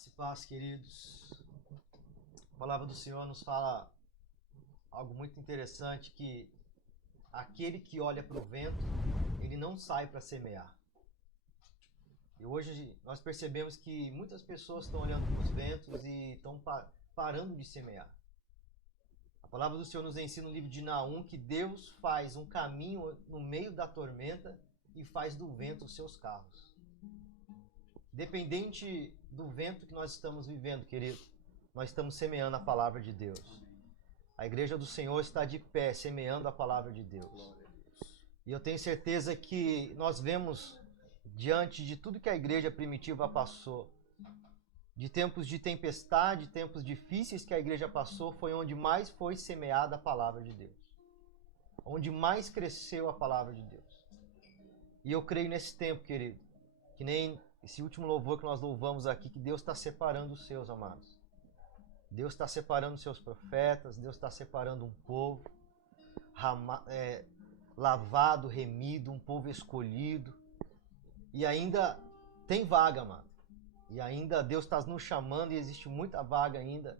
Graça e paz, queridos. A palavra do Senhor nos fala algo muito interessante, que aquele que olha para o vento, ele não sai para semear. E hoje nós percebemos que muitas pessoas estão olhando para os ventos e estão parando de semear. A palavra do Senhor nos ensina no livro de Naum que Deus faz um caminho no meio da tormenta e faz do vento os seus carros. Dependente do vento que nós estamos vivendo, querido, nós estamos semeando a palavra de Deus. A igreja do Senhor está de pé, semeando a palavra de Deus. E eu tenho certeza que nós vemos, diante de tudo que a igreja primitiva passou, de tempos de tempestade, tempos difíceis que a igreja passou, foi onde mais foi semeada a palavra de Deus. Onde mais cresceu a palavra de Deus. E eu creio nesse tempo, querido, que nem esse último louvor que nós louvamos aqui, que Deus está separando os seus, amados. Deus está separando os seus profetas, Deus está separando um povo lavado, remido, um povo escolhido. E ainda tem vaga, amado. E ainda Deus está nos chamando e existe muita vaga ainda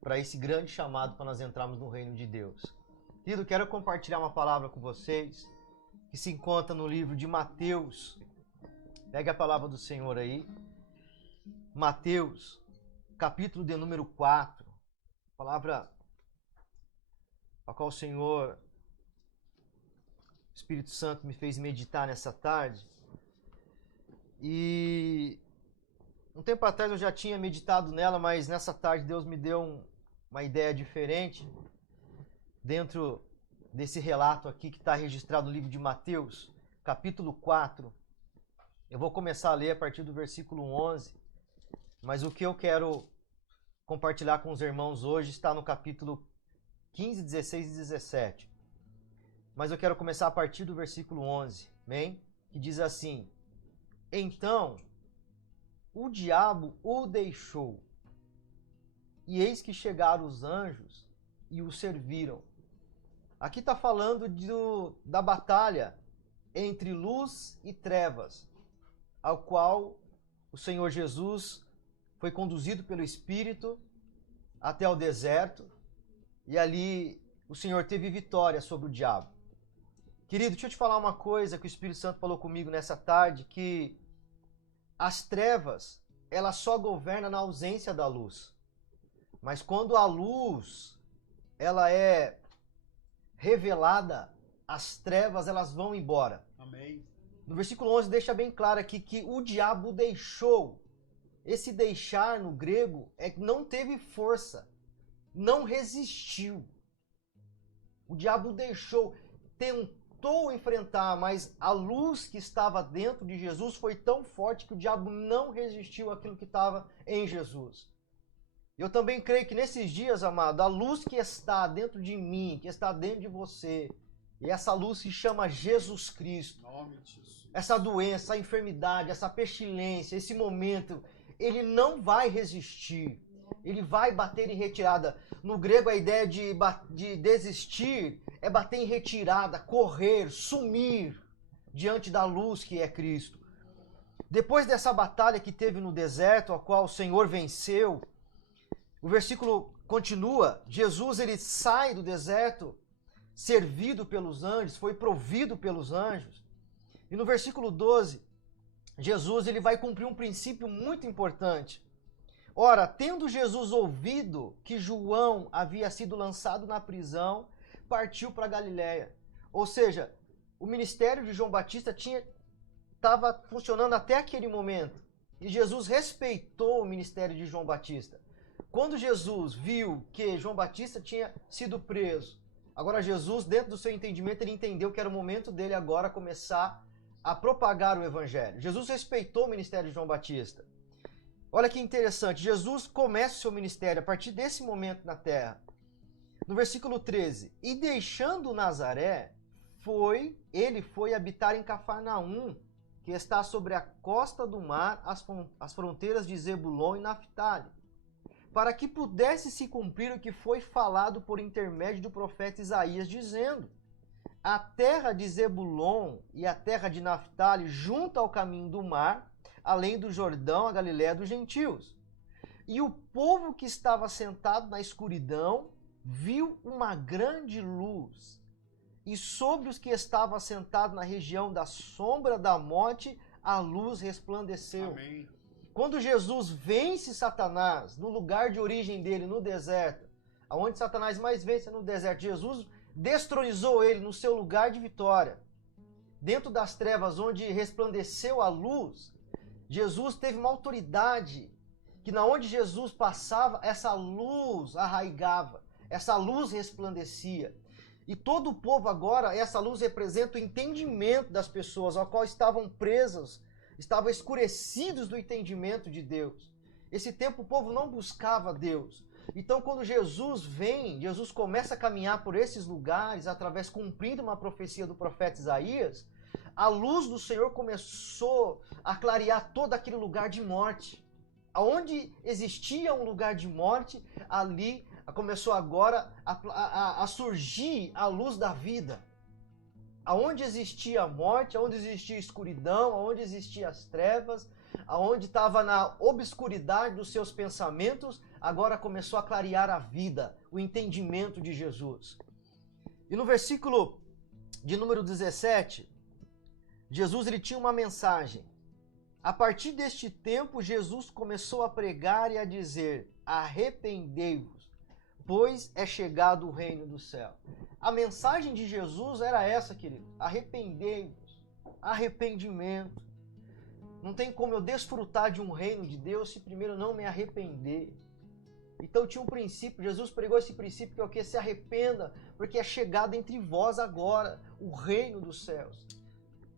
para esse grande chamado para nós entrarmos no reino de Deus. Querido, quero compartilhar uma palavra com vocês que se encontra no livro de Mateus. Pegue a palavra do Senhor aí. Mateus, capítulo de número 4. Palavra a qual o Senhor, Espírito Santo, me fez meditar nessa tarde. E um tempo atrás eu já tinha meditado nela, mas nessa tarde Deus me deu uma ideia diferente dentro desse relato aqui que está registrado no livro de Mateus, capítulo 4. Eu vou começar a ler a partir do versículo 11, mas o que eu quero compartilhar com os irmãos hoje está no capítulo 15, 16 e 17. Mas eu quero começar a partir do versículo 11, amém? Que diz assim: Então o diabo o deixou, e eis que chegaram os anjos e o serviram. Aqui está falando da batalha entre luz e trevas, ao qual o Senhor Jesus foi conduzido pelo Espírito até o deserto, e ali o Senhor teve vitória sobre o diabo. Querido, deixa eu te falar uma coisa que o Espírito Santo falou comigo nessa tarde, que as trevas, ela só governa na ausência da luz. Mas quando a luz, ela é revelada, as trevas, elas vão embora. Amém. No versículo 11 deixa bem claro aqui que o diabo deixou. Esse deixar no grego é que não teve força, não resistiu. O diabo deixou, tentou enfrentar, mas a luz que estava dentro de Jesus foi tão forte que o diabo não resistiu àquilo que estava em Jesus. Eu também creio que nesses dias, amado, a luz que está dentro de mim, que está dentro de você, e essa luz se chama Jesus Cristo. Nome de Jesus. Essa doença, essa enfermidade, essa pestilência, esse momento, ele não vai resistir. Ele vai bater em retirada. No grego, a ideia de desistir é bater em retirada, correr, sumir diante da luz que é Cristo. Depois dessa batalha que teve no deserto, a qual o Senhor venceu, o versículo continua. Jesus, ele sai do deserto, servido pelos anjos, foi provido pelos anjos. E no versículo 12, Jesus ele vai cumprir um princípio muito importante. Ora, tendo Jesus ouvido que João havia sido lançado na prisão, partiu para Galiléia. Ou seja, o ministério de João Batista estava funcionando até aquele momento. E Jesus respeitou o ministério de João Batista. Quando Jesus viu que João Batista tinha sido preso, agora Jesus, dentro do seu entendimento, ele entendeu que era o momento dele agora começar a propagar o evangelho. Jesus respeitou o ministério de João Batista. Olha que interessante, Jesus começa o seu ministério a partir desse momento na terra. No versículo 13, e deixando Nazaré, ele foi habitar em Cafarnaum, que está sobre a costa do mar, as fronteiras de Zebulon e Naftali, para que pudesse se cumprir o que foi falado por intermédio do profeta Isaías, dizendo: a terra de Zebulon e a terra de Naftali, junto ao caminho do mar, além do Jordão, a Galiléia dos gentios. E o povo que estava sentado na escuridão viu uma grande luz. E sobre os que estavam assentados na região da sombra da morte, a luz resplandeceu. Amém. Quando Jesus vence Satanás no lugar de origem dele, no deserto, aonde Satanás mais vence é no deserto, Jesus destronizou ele no seu lugar de vitória. Dentro das trevas onde resplandeceu a luz, Jesus teve uma autoridade que na onde Jesus passava, essa luz arraigava, essa luz resplandecia. E todo o povo agora, essa luz representa o entendimento das pessoas, ao qual estavam presas, estavam escurecidos do entendimento de Deus. Esse tempo o povo não buscava Deus. Então quando Jesus vem, Jesus começa a caminhar por esses lugares, através, cumprindo uma profecia do profeta Isaías, a luz do Senhor começou a clarear todo aquele lugar de morte. Aonde existia um lugar de morte, ali começou agora a surgir a luz da vida. Aonde existia a morte, aonde existia a escuridão, aonde existiam as trevas, aonde estava na obscuridade dos seus pensamentos, agora começou a clarear a vida, o entendimento de Jesus. E no versículo de número 17, Jesus ele tinha uma mensagem. A partir deste tempo, Jesus começou a pregar e a dizer: arrependei-vos, pois é chegado o reino do céu. A mensagem de Jesus era essa, querido. Arrependei-vos, arrependimento. Não tem como eu desfrutar de um reino de Deus se primeiro não me arrepender. Então tinha um princípio, Jesus pregou esse princípio que é o que? Se arrependa, porque é chegado entre vós agora o reino dos céus.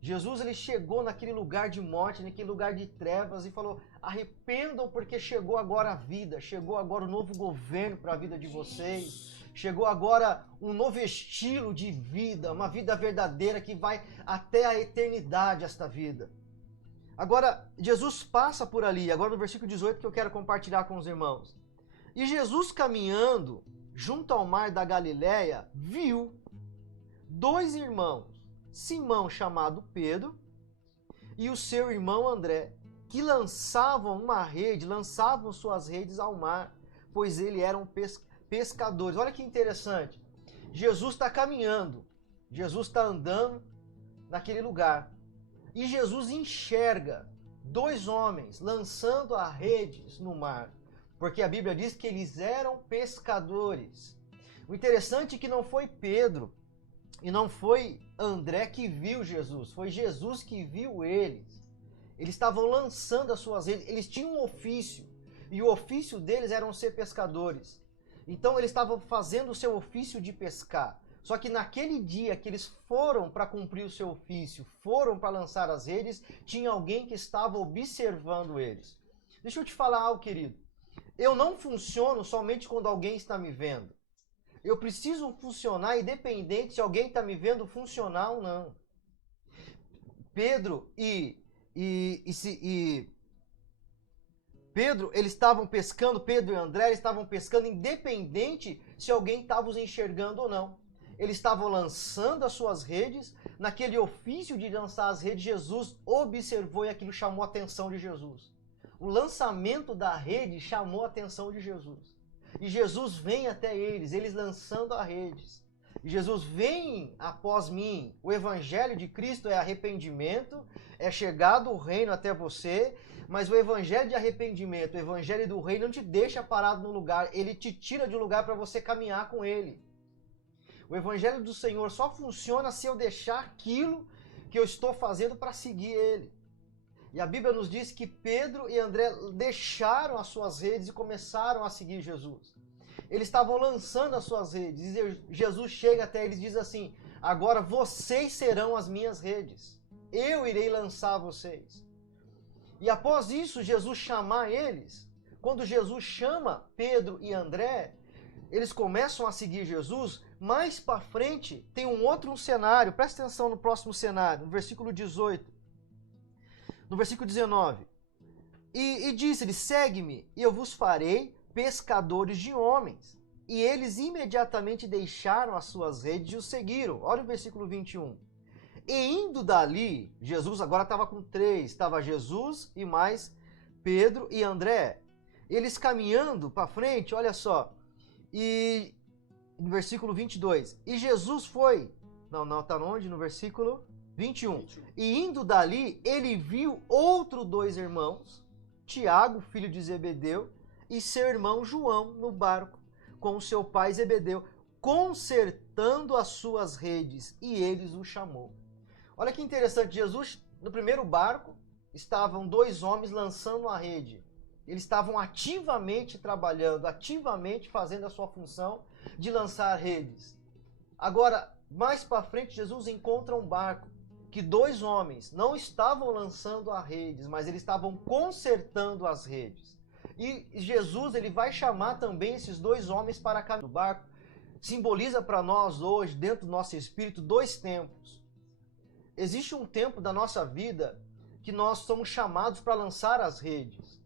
Jesus ele chegou naquele lugar de morte, naquele lugar de trevas e falou: arrependam porque chegou agora a vida, chegou agora o novo governo para a vida de vocês, chegou agora um novo estilo de vida, uma vida verdadeira que vai até a eternidade esta vida. Agora, Jesus passa por ali, agora no versículo 18 que eu quero compartilhar com os irmãos. E Jesus caminhando junto ao mar da Galileia, viu dois irmãos, Simão chamado Pedro e o seu irmão André, que lançavam uma rede, lançavam suas redes ao mar, pois eles eram pescadores. Olha que interessante. Jesus está caminhando, Jesus está andando naquele lugar. E Jesus enxerga dois homens lançando as redes no mar, porque a Bíblia diz que eles eram pescadores. O interessante é que não foi Pedro e não foi André que viu Jesus, foi Jesus que viu eles. Eles estavam lançando as suas redes, eles tinham um ofício, e o ofício deles era ser pescadores. Então eles estavam fazendo o seu ofício de pescar. Só que naquele dia que eles foram para cumprir o seu ofício, foram para lançar as redes, tinha alguém que estava observando eles. Deixa eu te falar algo, querido. Eu não funciono somente quando alguém está me vendo. Eu preciso funcionar independente se alguém está me vendo funcionar ou não. Pedro Pedro, eles estavam pescando, Pedro e André eles estavam pescando independente se alguém estava os enxergando ou não. Eles estavam lançando as suas redes, naquele ofício de lançar as redes, Jesus observou e aquilo chamou a atenção de Jesus. O lançamento da rede chamou a atenção de Jesus. E Jesus vem até eles, eles lançando as redes. E Jesus vem após mim. O evangelho de Cristo é arrependimento, é chegado o reino até você, mas o evangelho de arrependimento, o evangelho do reino não te deixa parado no lugar, ele te tira de um lugar para você caminhar com ele. O evangelho do Senhor só funciona se eu deixar aquilo que eu estou fazendo para seguir ele. E a Bíblia nos diz que Pedro e André deixaram as suas redes e começaram a seguir Jesus. Eles estavam lançando as suas redes. E Jesus chega até eles e diz assim: agora vocês serão as minhas redes. Eu irei lançar vocês. E após isso, Jesus chamar eles. Quando Jesus chama Pedro e André, eles começam a seguir Jesus. Mais para frente tem um outro cenário. Presta atenção no próximo cenário, no versículo 18. No versículo 19. E disse-lhe: segue-me, e eu vos farei pescadores de homens. E eles imediatamente deixaram as suas redes e o seguiram. Olha o versículo 21. E indo dali, Jesus agora estava com três. Estava Jesus e mais Pedro e André. eles caminhando para frente, olha só, e no versículo 22, e Jesus foi, não, tá onde? No versículo 21. E indo dali, ele viu outros 2 irmãos, Tiago, filho de Zebedeu, e seu irmão João no barco, com seu pai Zebedeu, consertando as suas redes, e eles o chamou. Olha que interessante, Jesus, no primeiro barco, estavam 2 homens lançando a rede. Eles estavam ativamente trabalhando, ativamente fazendo a sua função de lançar redes. Agora, mais para frente, Jesus encontra um barco que 2 homens não estavam lançando as redes, mas eles estavam consertando as redes. E Jesus, ele vai chamar também esses 2 homens para a caminho do barco. Simboliza para nós hoje, dentro do nosso espírito, 2 tempos. Existe um tempo da nossa vida que nós somos chamados para lançar as redes.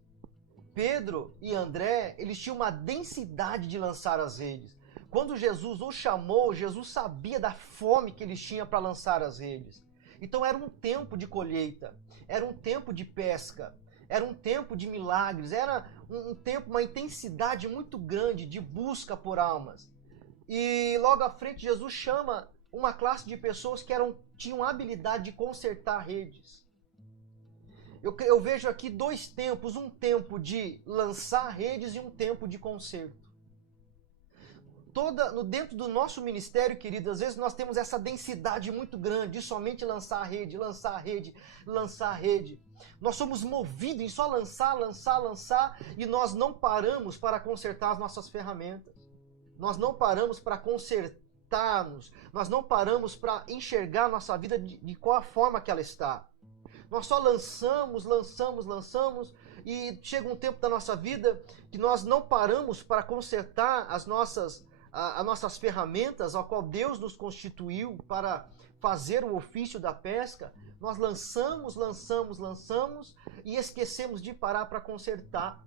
Pedro e André, eles tinham uma densidade de lançar as redes. Quando Jesus os chamou, Jesus sabia da fome que eles tinham para lançar as redes. Então era um tempo de colheita, era um tempo de pesca, era um tempo de milagres, era um tempo, uma intensidade muito grande de busca por almas. E logo à frente Jesus chama uma classe de pessoas que tinham a habilidade de consertar redes. Eu vejo aqui 2 tempos, um tempo de lançar redes e um tempo de conserto. Dentro do nosso ministério, querido, às vezes nós temos essa densidade muito grande de somente lançar rede, lançar rede, lançar rede. Nós somos movidos em só lançar, e nós não paramos para consertar as nossas ferramentas. Nós não paramos para consertar-nos, nós não paramos para enxergar a nossa vida de qual a forma que ela está. Nós só lançamos, e chega um tempo da nossa vida que nós não paramos para consertar as nossas ferramentas, a qual Deus nos constituiu para fazer o ofício da pesca. Nós lançamos e esquecemos de parar para consertar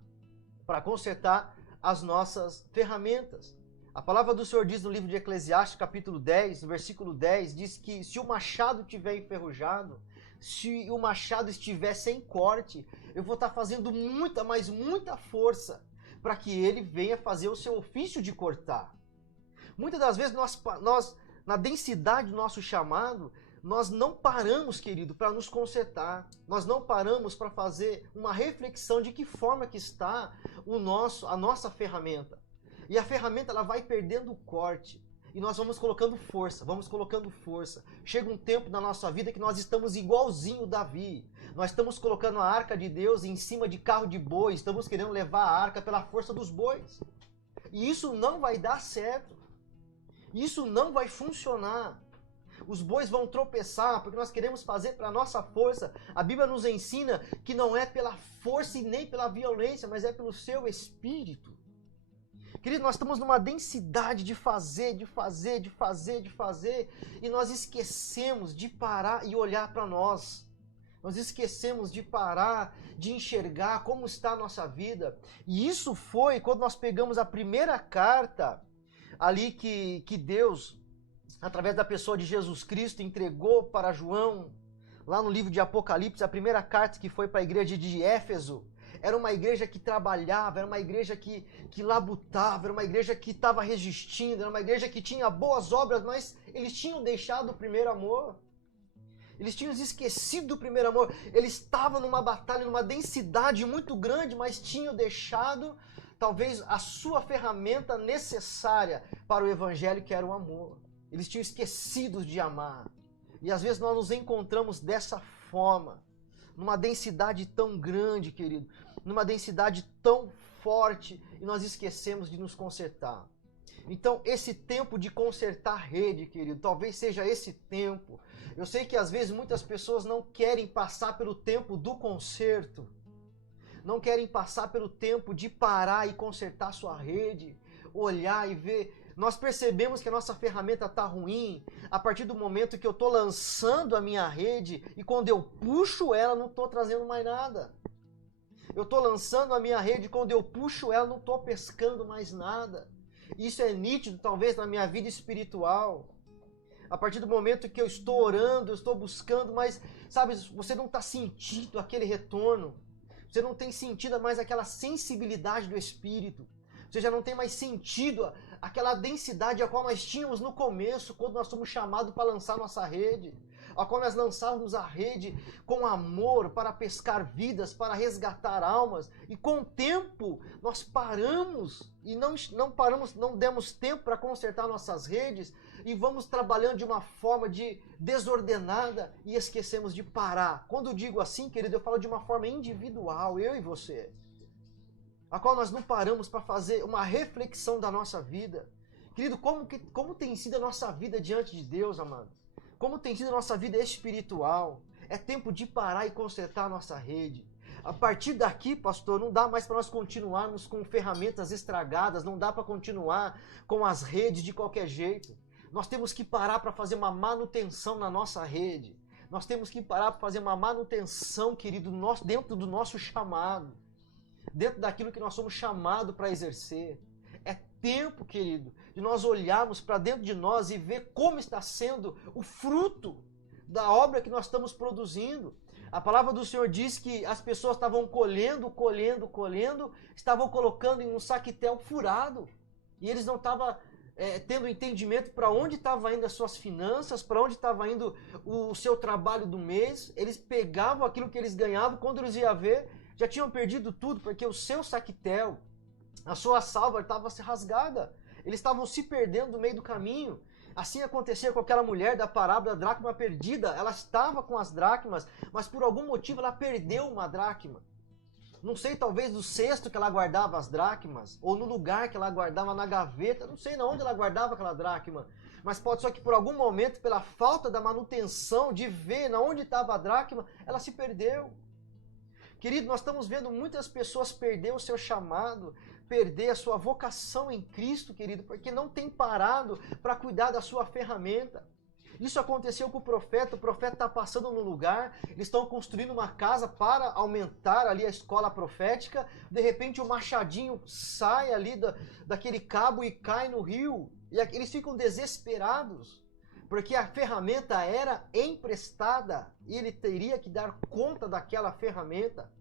as nossas ferramentas. A palavra do Senhor diz no livro de Eclesiastes, capítulo 10, no versículo 10, diz que se o machado estiver enferrujado, se o machado estiver sem corte, eu vou estar fazendo muita força para que ele venha fazer o seu ofício de cortar. Muitas das vezes nós, na densidade do nosso chamado, nós não paramos, querido, para nos consertar. Nós não paramos para fazer uma reflexão de que forma que está a nossa ferramenta. E a ferramenta ela vai perdendo o corte. E nós vamos colocando força. Chega um tempo na nossa vida que nós estamos igualzinho Davi. Nós estamos colocando a arca de Deus em cima de carro de boi, estamos querendo levar a arca pela força dos bois. E isso não vai dar certo. Isso não vai funcionar. Os bois vão tropeçar porque nós queremos fazer para a nossa força. A Bíblia nos ensina que não é pela força e nem pela violência, mas é pelo seu espírito. Querido, nós estamos numa densidade de fazer, e nós esquecemos de parar e olhar para nós. Nós esquecemos de parar, de enxergar como está a nossa vida. E isso foi quando nós pegamos a primeira carta ali que Deus, através da pessoa de Jesus Cristo, entregou para João, lá no livro de Apocalipse, a primeira carta que foi para a igreja de Éfeso. Era uma igreja que trabalhava, era uma igreja que labutava, era uma igreja que estava resistindo, era uma igreja que tinha boas obras, mas eles tinham deixado o primeiro amor. Eles tinham esquecido do primeiro amor. Eles estavam numa batalha, numa densidade muito grande, mas tinham deixado talvez a sua ferramenta necessária para o evangelho, que era o amor. Eles tinham esquecido de amar. E às vezes nós nos encontramos dessa forma, numa densidade tão grande, querido, numa densidade tão forte, e nós esquecemos de nos consertar. Então, esse tempo de consertar rede, querido, talvez seja esse tempo. Eu sei que às vezes muitas pessoas não querem passar pelo tempo do conserto, não querem passar pelo tempo de parar e consertar sua rede, olhar e ver. Nós percebemos que a nossa ferramenta está ruim a partir do momento que eu estou lançando a minha rede e quando eu puxo ela, não estou trazendo mais nada. Eu estou lançando a minha rede e quando eu puxo ela, não estou pescando mais nada. Isso é nítido, talvez, na minha vida espiritual. A partir do momento que eu estou orando, eu estou buscando, mas, sabe, você não está sentindo aquele retorno. Você não tem sentido mais aquela sensibilidade do Espírito. Você já não tem mais sentido aquela densidade a qual nós tínhamos no começo, quando nós somos chamados para lançar nossa rede. A qual nós lançávamos a rede com amor para pescar vidas, para resgatar almas. E com o tempo nós paramos e não paramos, não demos tempo para consertar nossas redes e vamos trabalhando de uma forma desordenada e esquecemos de parar. Quando digo assim, querido, eu falo de uma forma individual, eu e você. A qual nós não paramos para fazer uma reflexão da nossa vida. Querido, como tem sido a nossa vida diante de Deus, amado? Como tem sido a nossa vida espiritual? É tempo de parar e consertar a nossa rede. A partir daqui, pastor, não dá mais para nós continuarmos com ferramentas estragadas, não dá para continuar com as redes de qualquer jeito. Nós temos que parar para fazer uma manutenção na nossa rede. Nós temos que parar para fazer uma manutenção, querido, dentro do nosso chamado. Dentro daquilo que nós somos chamados para exercer. É tempo, querido, de nós olharmos para dentro de nós e ver como está sendo o fruto da obra que nós estamos produzindo. A palavra do Senhor diz que as pessoas estavam colhendo, estavam colocando em um saquetel furado. E eles não estavam tendo entendimento para onde estava indo as suas finanças, para onde estava indo o seu trabalho do mês. Eles pegavam aquilo que eles ganhavam, quando eles iam ver, já tinham perdido tudo, porque o seu saquetel, a sua salva estava rasgada. Eles estavam se perdendo no meio do caminho. Assim acontecia com aquela mulher da parábola da dracma perdida. Ela estava com as dracmas, mas por algum motivo ela perdeu uma dracma. Não sei, talvez no cesto que ela guardava as dracmas, ou no lugar que ela guardava na gaveta, não sei onde ela guardava aquela dracma. Mas pode ser que por algum momento, pela falta da manutenção, de ver onde estava a dracma, ela se perdeu. Querido, nós estamos vendo muitas pessoas perder o seu chamado, perder a sua vocação em Cristo, querido, porque não tem parado para cuidar da sua ferramenta. Isso aconteceu com o profeta está passando no lugar, eles estão construindo uma casa para aumentar ali a escola profética, de repente o machadinho sai ali daquele cabo e cai no rio, e eles ficam desesperados, porque a ferramenta era emprestada e ele teria que dar conta daquela ferramenta.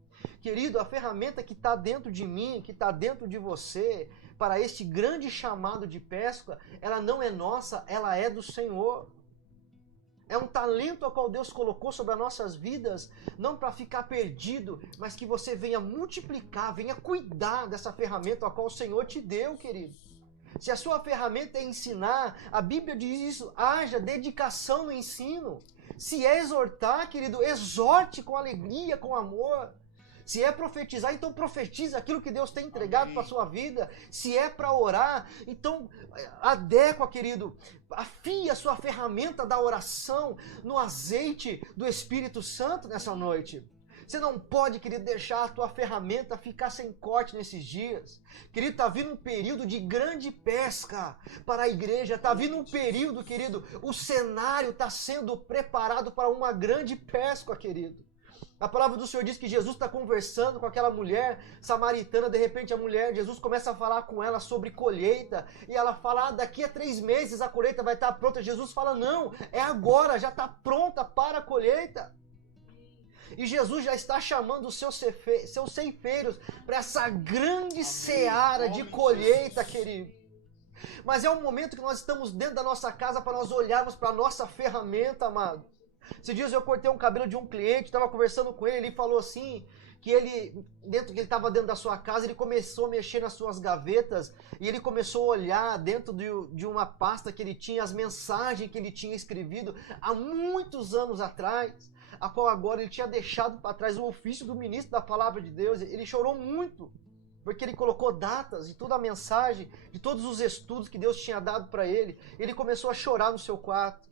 Querido, a ferramenta que está dentro de mim, que está dentro de você, para este grande chamado de pesca, ela não é nossa, ela é do Senhor. É um talento ao qual Deus colocou sobre as nossas vidas, não para ficar perdido, mas que você venha multiplicar, venha cuidar dessa ferramenta a qual o Senhor te deu, querido. Se a sua ferramenta é ensinar, a Bíblia diz isso, haja dedicação no ensino. Se é exortar, querido, exorte com alegria, com amor. Se é profetizar, então profetize aquilo que Deus tem entregado para a sua vida. Se é para orar, então adequa, querido. Afia a sua ferramenta da oração no azeite do Espírito Santo nessa noite. Você não pode, querido, deixar a tua ferramenta ficar sem corte nesses dias. Querido, está vindo um período de grande pesca para a igreja. Está vindo um período, querido, o cenário está sendo preparado para uma grande pesca, querido. A palavra do Senhor diz que Jesus está conversando com aquela mulher samaritana, de repente Jesus começa a falar com ela sobre colheita, e ela fala, daqui a 3 meses a colheita vai estar pronta. Jesus fala, não, é agora, já está pronta para a colheita. E Jesus já está chamando os seus ceifeiros para essa grande seara de colheita, querido. Mas é um momento que nós estamos dentro da nossa casa para nós olharmos para a nossa ferramenta, amado. Esses dias eu cortei um cabelo de um cliente, estava conversando com ele falou assim, que ele estava dentro da sua casa, ele começou a mexer nas suas gavetas, e ele começou a olhar dentro de uma pasta que ele tinha, as mensagens que ele tinha escrevido há muitos anos atrás, a qual agora ele tinha deixado para trás o ofício do ministro da Palavra de Deus. Ele chorou muito, porque ele colocou datas de toda a mensagem, de todos os estudos que Deus tinha dado para ele. Ele começou a chorar no seu quarto,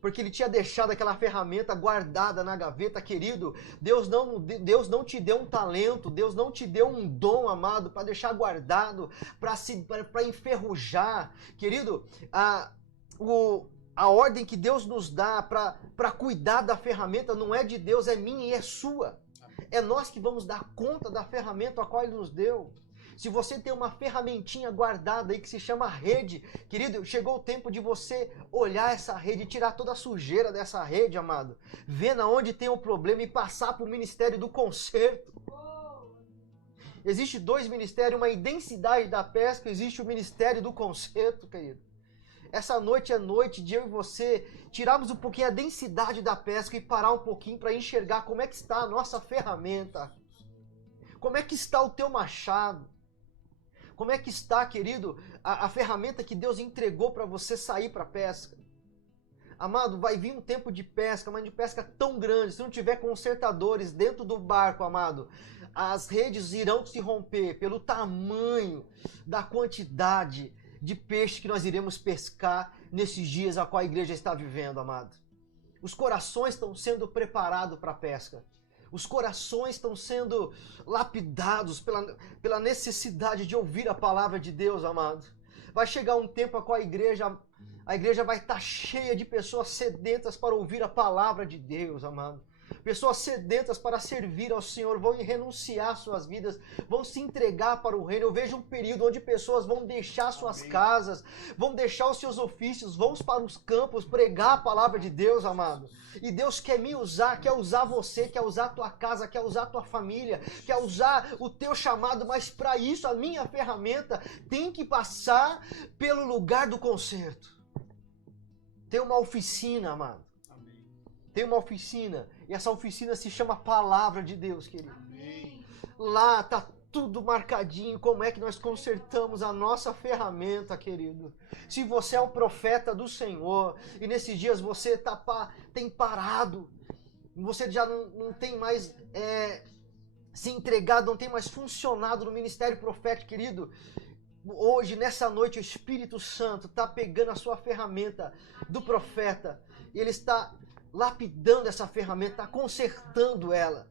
porque ele tinha deixado aquela ferramenta guardada na gaveta. Querido, Deus não te deu um talento, Deus não te deu um dom, amado, para deixar guardado, para enferrujar. Querido, a ordem que Deus nos dá para cuidar da ferramenta não é de Deus, é minha e é sua. É nós que vamos dar conta da ferramenta a qual Ele nos deu. Se você tem uma ferramentinha guardada aí que se chama rede, querido, chegou o tempo de você olhar essa rede, tirar toda a sujeira dessa rede, amado. Ver na onde tem o problema e passar para o ministério do conserto. Existe dois ministérios, uma densidade da pesca, existe o ministério do conserto, querido. Essa noite é noite de eu e você tirarmos um pouquinho a densidade da pesca e parar um pouquinho para enxergar como é que está a nossa ferramenta. Como é que está o teu machado? Como é que está, querido, a ferramenta que Deus entregou para você sair para a pesca? Amado, vai vir um tempo de pesca, mas de pesca tão grande, se não tiver consertadores dentro do barco, amado, as redes irão se romper pelo tamanho da quantidade de peixe que nós iremos pescar nesses dias a qual a igreja está vivendo, amado. Os corações estão sendo preparados para a pesca. Os corações estão sendo lapidados pela necessidade de ouvir a palavra de Deus, amado. Vai chegar um tempo a qual a igreja vai estar cheia de pessoas sedentas para ouvir a palavra de Deus, amado. Pessoas sedentas para servir ao Senhor, vão renunciar suas vidas, vão se entregar para o reino. Eu vejo um período onde pessoas vão deixar suas casas, vão deixar os seus ofícios, vão para os campos pregar a palavra de Deus, amado. E Deus quer me usar, quer usar você, quer usar a tua casa, quer usar a tua família, quer usar o teu chamado, mas para isso a minha ferramenta tem que passar pelo lugar do conserto. Tem uma oficina, amado. Tem uma oficina, e essa oficina se chama Palavra de Deus, querido. Amém. Lá está tudo marcadinho, como é que nós consertamos a nossa ferramenta, querido. Se você é um profeta do Senhor, e nesses dias você tem parado, você já não tem mais se entregado, não tem mais funcionado no ministério profético, querido. Hoje, nessa noite, o Espírito Santo está pegando a sua ferramenta do profeta, e ele está lapidando essa ferramenta, está consertando ela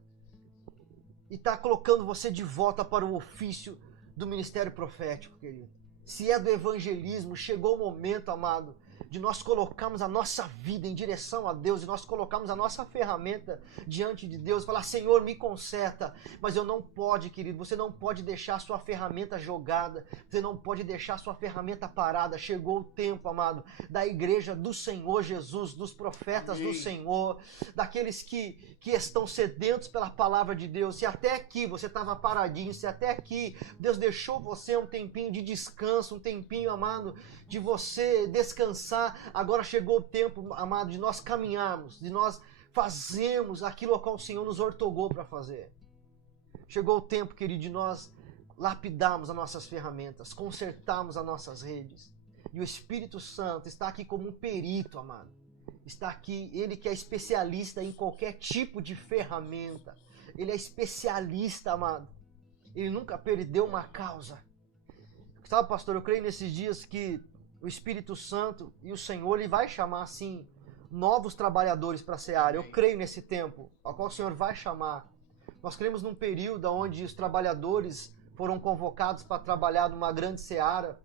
e está colocando você de volta para o ofício do ministério profético, querido. Se é do evangelismo, chegou o momento, amado, de nós colocarmos a nossa vida em direção a Deus, e nós colocarmos a nossa ferramenta diante de Deus, falar, Senhor, me conserta. Mas eu não pode, querido, você não pode deixar a sua ferramenta jogada, você não pode deixar a sua ferramenta parada. Chegou o tempo, amado, da igreja do Senhor Jesus, dos profetas do Senhor, daqueles que estão sedentos pela palavra de Deus. Se até aqui você estava paradinho, se até aqui Deus deixou você um tempinho de descanso, um tempinho, amado, de você descansar, agora chegou o tempo, amado, de nós caminharmos, de nós fazermos aquilo a qual o Senhor nos ortogou para fazer. Chegou o tempo, querido, de nós lapidarmos as nossas ferramentas, consertarmos as nossas redes. E o Espírito Santo está aqui como um perito, amado. Está aqui, ele que é especialista em qualquer tipo de ferramenta. Ele é especialista, amado. Ele nunca perdeu uma causa. Sabe, pastor, eu creio nesses dias que o Espírito Santo e o Senhor, ele vai chamar, assim, novos trabalhadores para a seara. Eu creio nesse tempo, ao qual o Senhor vai chamar. Nós cremos num período onde os trabalhadores foram convocados para trabalhar numa grande seara.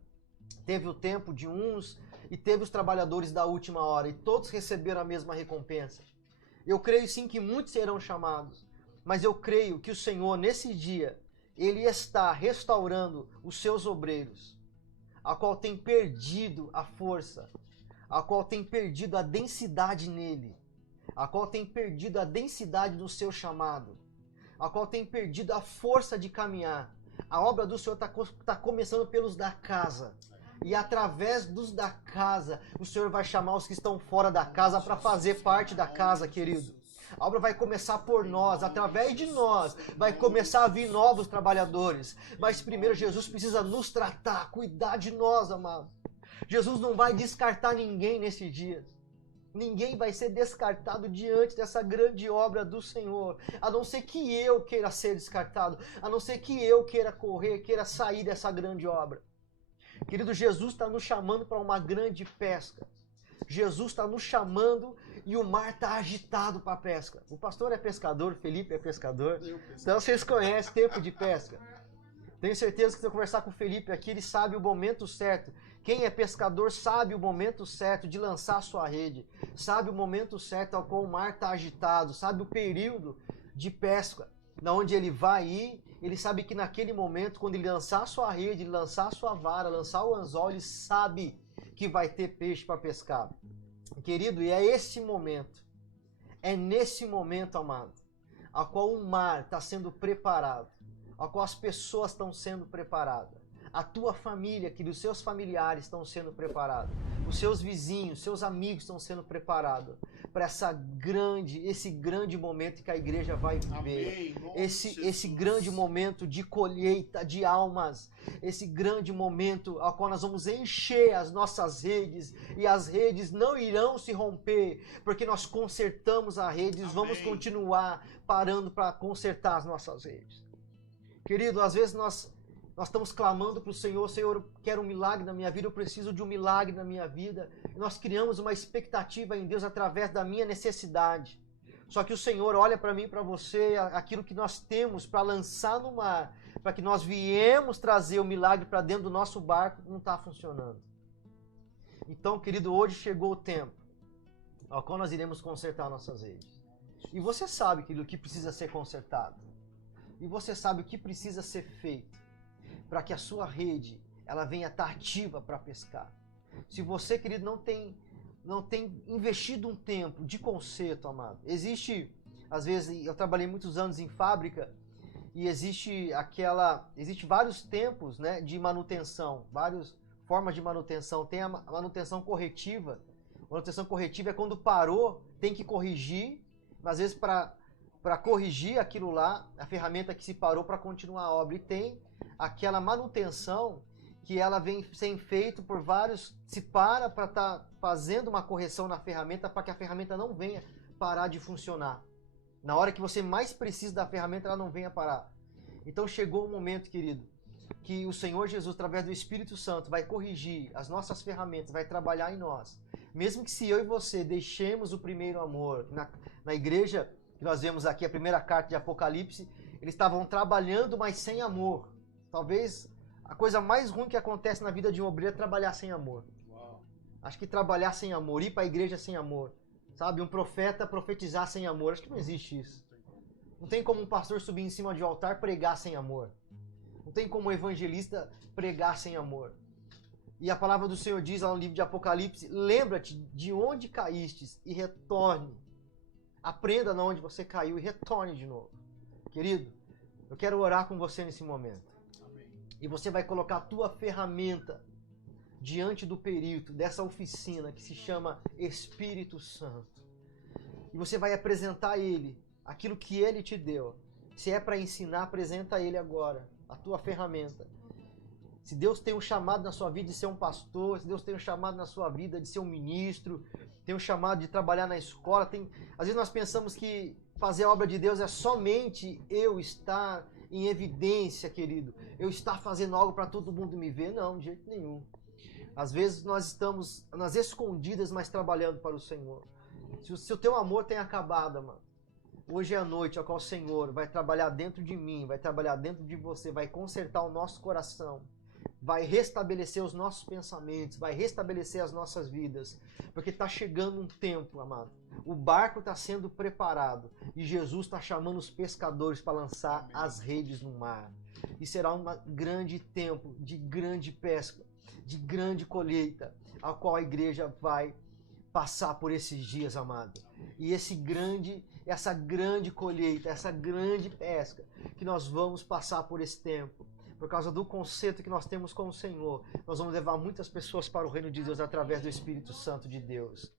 Teve o tempo de uns e teve os trabalhadores da última hora, e todos receberam a mesma recompensa. Eu creio sim que muitos serão chamados, mas eu creio que o Senhor, nesse dia, ele está restaurando os seus obreiros, a qual tem perdido a força, a qual tem perdido a densidade nele, a qual tem perdido a densidade do seu chamado, a qual tem perdido a força de caminhar. A obra do Senhor está começando pelos da casa, e através dos da casa, o Senhor vai chamar os que estão fora da casa para fazer parte da casa, querido. A obra vai começar por nós, através de nós, vai começar a vir novos trabalhadores. Mas primeiro Jesus precisa nos tratar, cuidar de nós, amado. Jesus não vai descartar ninguém nesse dia. Ninguém vai ser descartado diante dessa grande obra do Senhor, a não ser que eu queira ser descartado, a não ser que eu queira correr, queira sair dessa grande obra. Querido, Jesus está nos chamando para uma grande pesca. Jesus está nos chamando e o mar está agitado para a pesca. O pastor é pescador, Felipe é pescador. Então vocês conhecem tempo de pesca. Tenho certeza que se eu conversar com o Felipe aqui, ele sabe o momento certo. Quem é pescador sabe o momento certo de lançar a sua rede. Sabe o momento certo ao qual o mar está agitado. Sabe o período de pesca, na onde ele vai ir. Ele sabe que naquele momento, quando ele lançar a sua rede, ele lançar a sua vara, lançar o anzol, ele sabe que vai ter peixe para pescar. Querido, e é esse momento, é nesse momento, amado, a qual o mar está sendo preparado, a qual as pessoas estão sendo preparadas. A tua família, que os seus familiares estão sendo preparados. Os seus vizinhos, seus amigos estão sendo preparados para esse grande momento que a igreja vai viver. Esse grande momento de colheita de almas. Esse grande momento ao qual nós vamos encher as nossas redes e as redes não irão se romper, porque nós consertamos as redes, vamos continuar parando para consertar as nossas redes. Querido, às vezes nós estamos clamando para o Senhor, Senhor, eu quero um milagre na minha vida, eu preciso de um milagre na minha vida. E nós criamos uma expectativa em Deus através da minha necessidade. Só que o Senhor olha para mim e para você, aquilo que nós temos para lançar no mar, para que nós viemos trazer o milagre para dentro do nosso barco, não está funcionando. Então, querido, hoje chegou o tempo ao qual nós iremos consertar nossas redes. E você sabe, querido, o que precisa ser consertado. E você sabe o que precisa ser feito para que a sua rede ela venha estar ativa para pescar. Se você, querido, não tem investido um tempo de conserto, amado. Existe, às vezes, eu trabalhei muitos anos em fábrica e existe vários tempos, né, de manutenção, várias formas de manutenção. Tem a manutenção corretiva. A manutenção corretiva é quando parou, tem que corrigir, mas às vezes para corrigir aquilo lá, a ferramenta que se parou para continuar a obra. E tem aquela manutenção que ela vem sendo feita por vários, se para estar fazendo uma correção na ferramenta para que a ferramenta não venha parar de funcionar. Na hora que você mais precisa da ferramenta, ela não venha parar. Então chegou o momento, querido, que o Senhor Jesus, através do Espírito Santo, vai corrigir as nossas ferramentas, vai trabalhar em nós. Mesmo que se eu e você deixemos o primeiro amor, na igreja que nós vemos aqui, a primeira carta de Apocalipse, eles estavam trabalhando, mas sem amor. Talvez a coisa mais ruim que acontece na vida de um obreiro é trabalhar sem amor. Uau. Acho que trabalhar sem amor, ir para a igreja sem amor, sabe? Um profeta profetizar sem amor, acho que não existe isso. Não tem como um pastor subir em cima de um altar pregar sem amor. Não tem como um evangelista pregar sem amor. E a palavra do Senhor diz lá no livro de Apocalipse, lembra-te de onde caístes e retorne. Aprenda de onde você caiu e retorne de novo. Querido, eu quero orar com você nesse momento. E você vai colocar a tua ferramenta diante do perito dessa oficina que se chama Espírito Santo. E você vai apresentar a ele aquilo que ele te deu. Se é para ensinar, apresenta a ele agora a tua ferramenta. Se Deus tem um chamado na sua vida de ser um pastor, se Deus tem um chamado na sua vida de ser um ministro, tem um chamado de trabalhar na escola, às vezes nós pensamos que fazer a obra de Deus é somente eu estar em evidência, querido. Eu estar fazendo algo para todo mundo me ver. Não, de jeito nenhum. Às vezes nós estamos nas escondidas, mas trabalhando para o Senhor. Se o teu amor tem acabado, mano, hoje é a noite a qual o Senhor vai trabalhar dentro de mim, vai trabalhar dentro de você, vai consertar o nosso coração, vai restabelecer os nossos pensamentos, vai restabelecer as nossas vidas. Porque está chegando um tempo, amado. O barco está sendo preparado e Jesus está chamando os pescadores para lançar as redes no mar. E será um grande tempo de grande pesca, de grande colheita, a qual a igreja vai passar por esses dias, amado. E essa grande colheita, essa grande pesca, que nós vamos passar por esse tempo, por causa do conceito que nós temos com o Senhor, nós vamos levar muitas pessoas para o reino de Deus através do Espírito Santo de Deus.